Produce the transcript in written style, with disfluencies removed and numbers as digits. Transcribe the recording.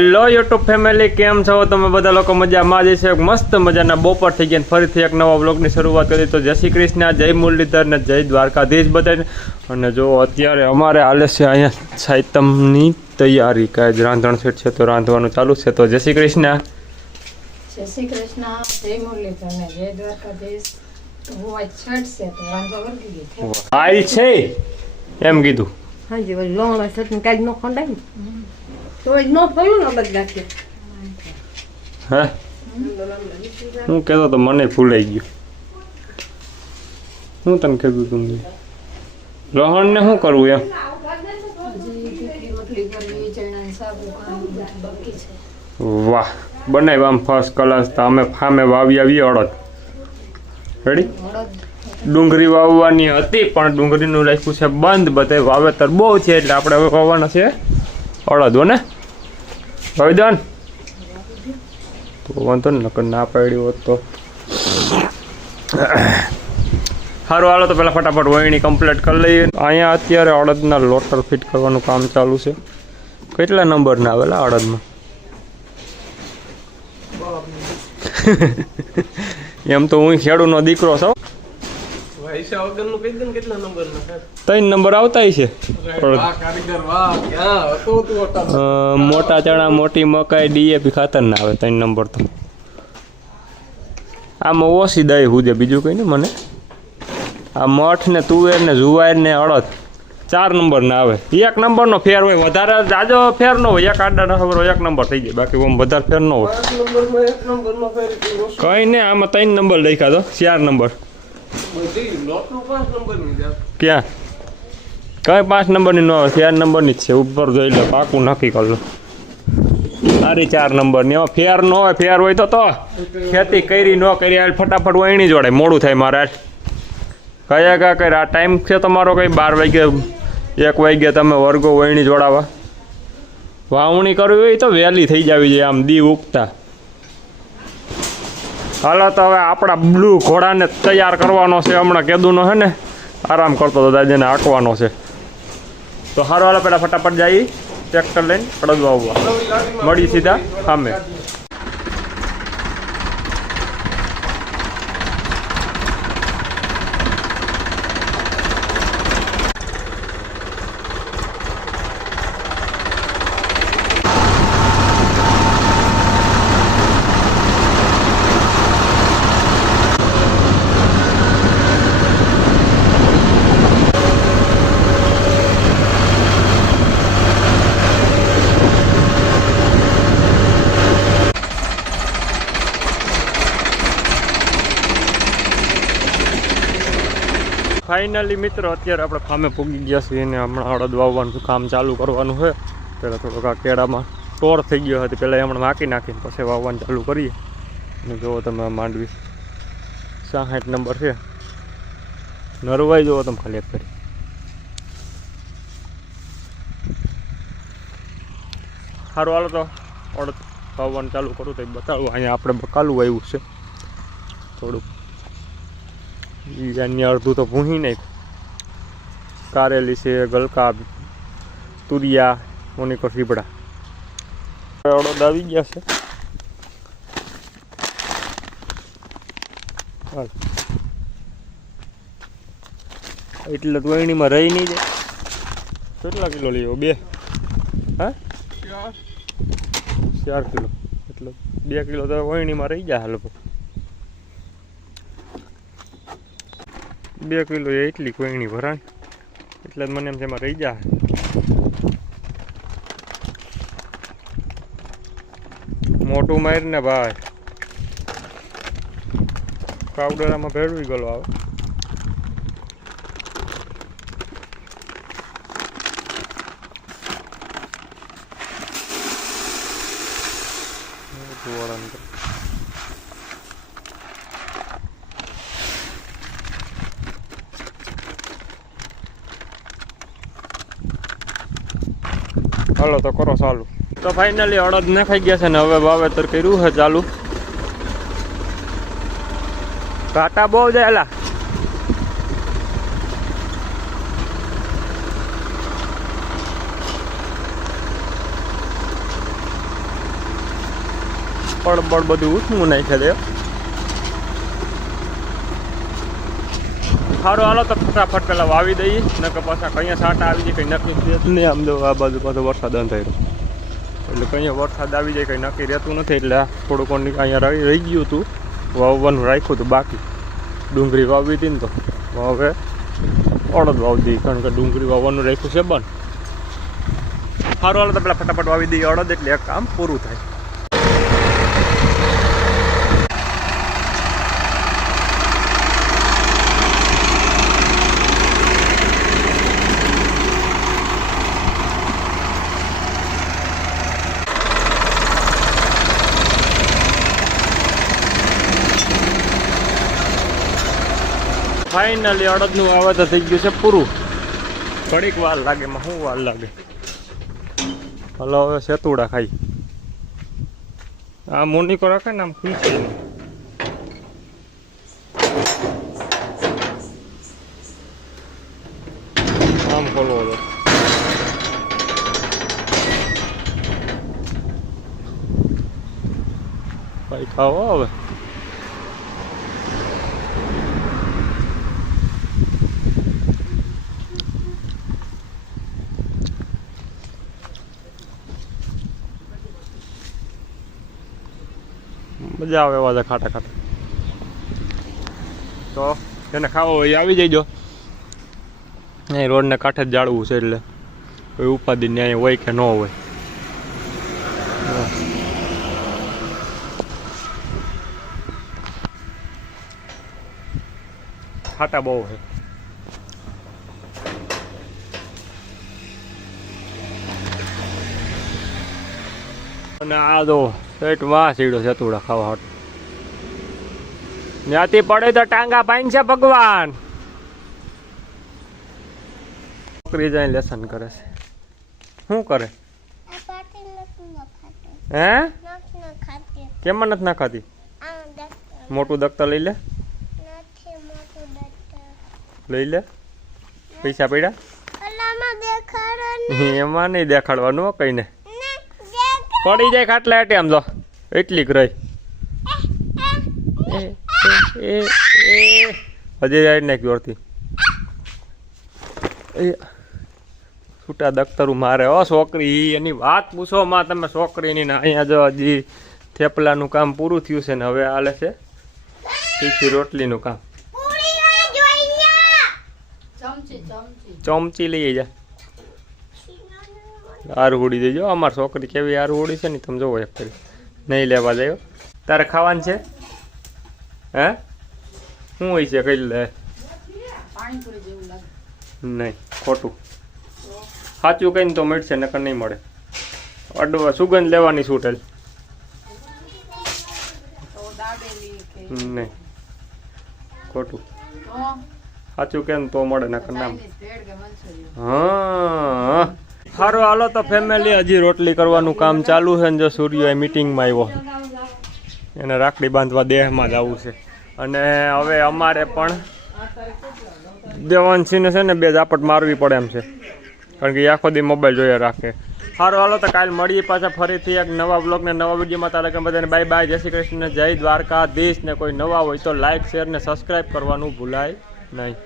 Hello YouTube family, કેમ છો તમે બધા લોકો? મજામાં જ છે. મસ્ત મજાના બપોર થઈ ગયા, ફરીથી એક નવા વ્લોગની શરૂઆત કરી. તો જય શ્રી કૃષ્ણ, જય મુરલીધર ને જય દ્વારકાધીશ બધાને. અને જો અત્યારે અમારે હાલે છે અહીંયા સાયતમની તૈયારી, કાંઈ રાંધણ સેટ છે તો રાંધવાનું ચાલુ છે. તો જય શ્રી કૃષ્ણ. જય શ્રી કૃષ્ણ, જય મુરલીધર ને જય દ્વારકાધીશ. હું આજ છઠ છે તો રાંધવા વર્ગી ગઈ. આઈ છે એમ કીધું. હાજી વળી લોણ સટને કાઈ નો ખંડાય ને તો એ નો પડ્યું ને બધ નાખે. હે હું કહેતો તો મને ભૂલાઈ ગયું. હું તને કીધું તું રોહન ને શું કરવું એમ? હજી રોટલી કરવી, ચણાની શાક બાકી છે. વાહ, બનાવ્યું આમ ફર્સ્ટ ક્લાસ. તો અમે ફામે વાવી આવીએ અડદ. રેડી? ડુંગળી વાવવાની હતી પણ ડુંગળીનું રાખ્યું છે બંધ. બધે વાવેતર બહુ છે એટલે આપણે હવે વાવવાના છે અડદ. ને વાવી દેવાનું તો વાંધો ને, નકર ના પાડ્યું હોત તો સારું. હાલો તો પહેલાં ફટાફટ વહીણી કમ્પ્લીટ કરી લઈએ. અહીંયા અત્યારે અડદના લોટર ફિટ કરવાનું કામ ચાલુ છે. કેટલા નંબરના આવેલા અડદમાં? એમ તો હું ખેડૂતનો દીકરો છું. 3 નંબર આવતા છે. મોટા ચણા, મોટી મકાઈ, DAP ખાતર ના આવે 3 નંબર તો. આમાં ઓછી દઈ હુજે, બીજું કંઈ નહીં મને. આ મઠ ને તુવેર ને જુવાર ને અડદ 4 નંબર ના આવે. 1 નંબરનો ફેર હોય, વધારે જાજો ફેર ન હોય. એક આડા ના ખબર 1 નંબર થઈ જાય, બાકી આમ વધારે ફેર ન હોય. કઈ નહીં, આમાં 3 નંબર લખ્યા તો 4 નંબર ક્યાં? કઈ 5 નંબરની ન આવે, 4 નંબરની જ છે. ઉપર જોઈ લો, પાકું નક્કી કરી લો. સારી 4 નંબરની. એમાં ફેર ન હોય, ફેર હોય તો ખેતી કરી ન કરી ફટાફટ વહીણી જોડે. મોડું થાય મારે. કયા કરી આ ટાઈમ છે તમારો કઈ 12 વાગે 1 વાગે તમે વર્ગો વહીણી જોડાવા. વાવણી કરવી હોય તો વહેલી થઈ જવી જોઈએ, આમ દી ઉગતા. હાલો તો હવે આપણા બ્લુ ઘોડાને તૈયાર કરવાનો છે. હમણાં કેદુનો છે ને આરામ કરતો તો દાદાને હાંકવાનો છે. તો સારું, હાલો પહેલાં ફટાફટ જઈ ટ્રેક્ટર લઈને અડદ વાવવા. મળી સીધા સામે. ફાઇનલી મિત્રો અત્યારે આપણે ફામે પૂગી ગયા છીએ અને હમણાં અડદ વાવવાનું કામ ચાલુ કરવાનું છે. પહેલાં થોડોક આ કેળામાં ટોર થઈ ગયો હતી, પહેલાં હમણાં વાંકી નાખીને પછી વાવવાનું ચાલુ કરીએ. અને જુઓ તમે આ માંડવી 60 નંબર છે. નરવાઈ જુઓ તમે ખાલી એક કરી. સારું, હાલો તો અડદ વાવવાનું ચાલુ કરું તો બતાવું. અહીંયા આપણે બકાલું આવ્યું છે થોડુંક. બીજાની અડધું તો ભૂંહી નાખ્યું. કારેલી છે, ગલકા, તુરિયા, મોનિકો સીપડા. અડદ આવી ગયા છે. એટલે વહીણીમાં રહી નહીં જાય. કેટલા કિલો લેવો? 2? હા, 4 કિલો. એટલે 2 કિલો તો વહીણીમાં રહી જાય. હાલો 2 કિલો એટલી કોઈની ભરાણ, એટલે જ મને એમ છે એમાં રહી જાય. મોટું માર ને ભાઈ, કાવડરામાં ભેળવી ગયેલો આવે. હાલો તો કરો ચાલુ. તો ફાઇનલી અડદ નાખાઈ ગયા છે ને હવે વાવેતર કર્યું છે ચાલુ. ઘાટા બહુ જાયેલા. બળ બધું ઉઠવું નાખે દે. સારું હાલો તો ફટાફટ પેલા વાવી દઈએ, નકર પાછા કઈ સાટા આવી જાય કઈ નક્કી રહેતું નહીં. આમ જો આ બાજુ પાછો વરસાદ અંધાર્યો એટલે કઈ વરસાદ આવી જાય કઈ નક્કી રહેતું નથી. એટલે થોડુંક અહીંયા રહી ગયું હતું, વાવવાનું રાખ્યું હતું બાકી. ડુંગળી વાવી હતી ને તો હવે અડદ વાવી દઈએ, કારણ કે ડુંગળી વાવવાનું રાખ્યું છે બંધ. સારું હાલો તો પેલા ફટાફટ વાવી દઈએ અડદ, એટલે એક કામ પૂરું થાય. ફાઇનલી અડદનું વાવેતર થઈ ગયું છે પૂરું. ઘડીક વાર લાગે, એમાં શું વાર લાગે. હલો હવે સેતુડા ખાઈ. આ મોનિકો રાખે ને આમ ખુલશે આમ ખોલવો હતો. ભાઈ ખાવો હવે. મજા આવે એવા ખાટા ખાટા. તો એને ખાવો હોય આવી જઈજો. અહીં રોડને કાંઠે જ જાળવું છે એટલે કોઈ ઉપાધિ ન્યાય હોય કે ન હોય. ખાટા બહુ છે. અને આ તો પેટ માં સીડો સેતુડા ખાવા હાટ. ત્યાંથી પડે તો ટાંગા પાઈન છે ભગવાન. છોકરી જાય લેસન કરે છે. શું કરે? હે કેમ નથી ના ખાતી? મોટું દફતર લઈ લે. લઈ લે. પૈસા પડ્યા એમાં નહીં દેખાડવાનું કઈને. પડી જાય ખાટલા એટલે આમ તો એટલી જ રહી. હજી જાય નાખ્યું અડધી. છૂટા દખ્તરું મારે હો છોકરી. એની વાત પૂછો માં તમે છોકરીની ને. અહીંયા જો હજી થેપલાનું કામ પૂરું થયું છે ને હવે હાલે છે તીખી રોટલીનું કામ. ચમચી લઈ જા. હારું ઉડી દેજો. અમારી છોકરી કેવી હારું ઉડી છે ને તમે જોવો એક ફરી. નહીં લેવા જાય. તારે ખાવાનું છે? હે શું હોય છે કઈ લે? નહીં ખોટું. સાચું કહીને તો મળશે નકર નહીં મળે. અડવા સુગંધ લેવાની છૂટેલ નહીં. ખોટું. સાચું કેમ તો મળે નકર નામ. હા સારું હાલો તો ફેમિલી હજી રોટલી કરવાનું કામ ચાલુ છે ને જો સૂર્ય મીટિંગમાં આવ્યો એને રાખડી બાંધવા દેહમાં જ આવવું છે. અને હવે અમારે પણ દેવાંશીને છે ને બે ઝાપટ મારવી પડે એમ છે, કારણ કે આખો દી મોબાઈલ જોયા રાખે. સારું હાલો તો કાલ મળીએ પાછા ફરીથી એક નવા બ્લોગ ને નવા વિડીયોમાં. તારે કે બધાને બાય બાય, જય શ્રી કૃષ્ણ, જય દ્વારકાધીશ. ને કોઈ નવા હોય તો લાઇક શેર ને સબસ્ક્રાઈબ કરવાનું ભૂલાય નહીં.